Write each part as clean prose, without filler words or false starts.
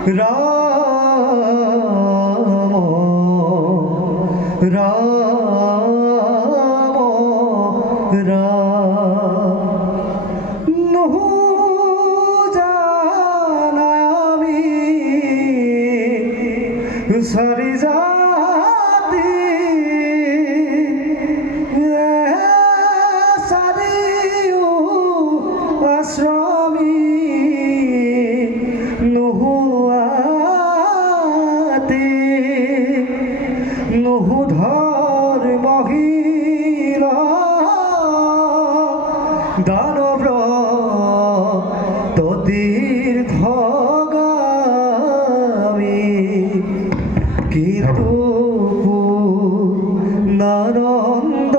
রাম রাম রাম নহু জানায় আমি সারি জাতি সারিও আশ্রমী নহুয়াতে নহুধর মহিলা দানব্র তীর্থগামী কীর্তু নানন্দ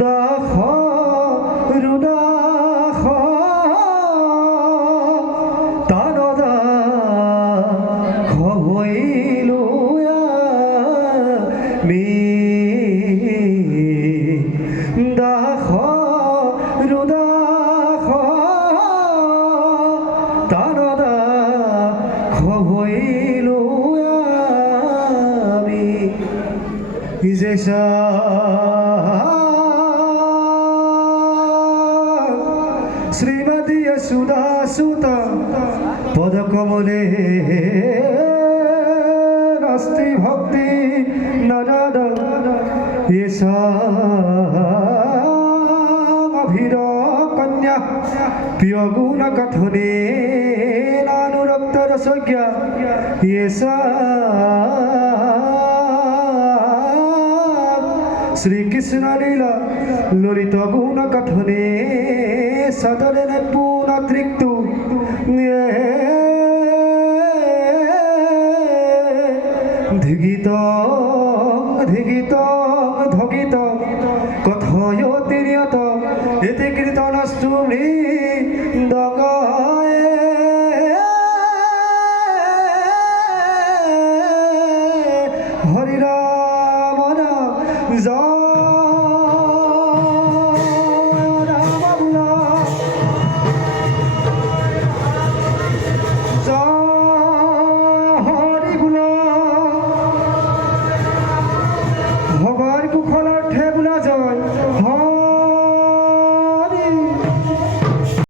দাখ রুদাখ তানদা খবইলুয়া মি দাখ রুদাখ তানদা খবইলুয়া মি ইজেশা শ্রীমতী যশোদা সুতা পদকমলে নাস্তি ভক্তি নরদ এষাভির কন্যা প্রিয় গুণ কথনে নানুরক্ত রসজ্ঞা এষা শ্রীকৃষ্ণ লীলা ললিত গুণ কথনে সদরেন পুনতৃক্তু ধিগিত ধিগিত ধগিত কথয়তি নিয়ত এতে কীর্তনস্তু